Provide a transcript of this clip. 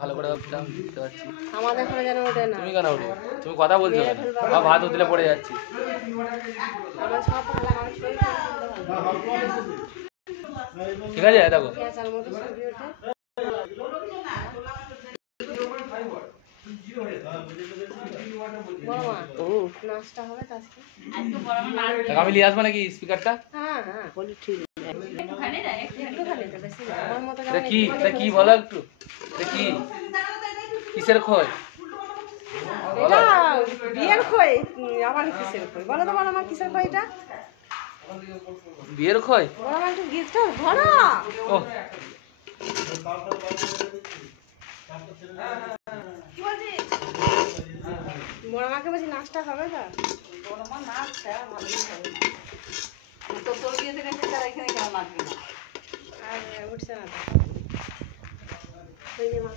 ভালো করে ভাবছিলাম বুঝতে পারছি। আমাদের ঘরে যেন ওঠে না। তুমি কেন উঠবে? তুমি কথা বলছো কেন? ভাত উতলে পড়ে যাচ্ছি। আমার সব ভালো মানুষ করে ঠিক আছে দেখো পেঁচার মতো ছবি ওঠে। বড় মা নাচটা হবে আজকে। আমি নিয়ে আসবো নাকি স্পিকারটা? হ্যাঁ হ্যাঁ বলি ঠিক আমার মতো এটা কি বলো একটু, এটা কি কিসের খোঁজ? এটা বিয়ের খই। আমার কিসের খই বলো তো? বলো আমার কিসের খই এটা? বিয়ের খোঁজ? বলো আমার একটু গিফটটা ধরো। ও বড় মাকে বলছি নাচটা হবে না? বড় মা নাচ ভালোই হবে। তো তোর বিয়ে থেকে তারা এখানে কেন নাচবে না? আর উঠছে না তো। ওই যে মা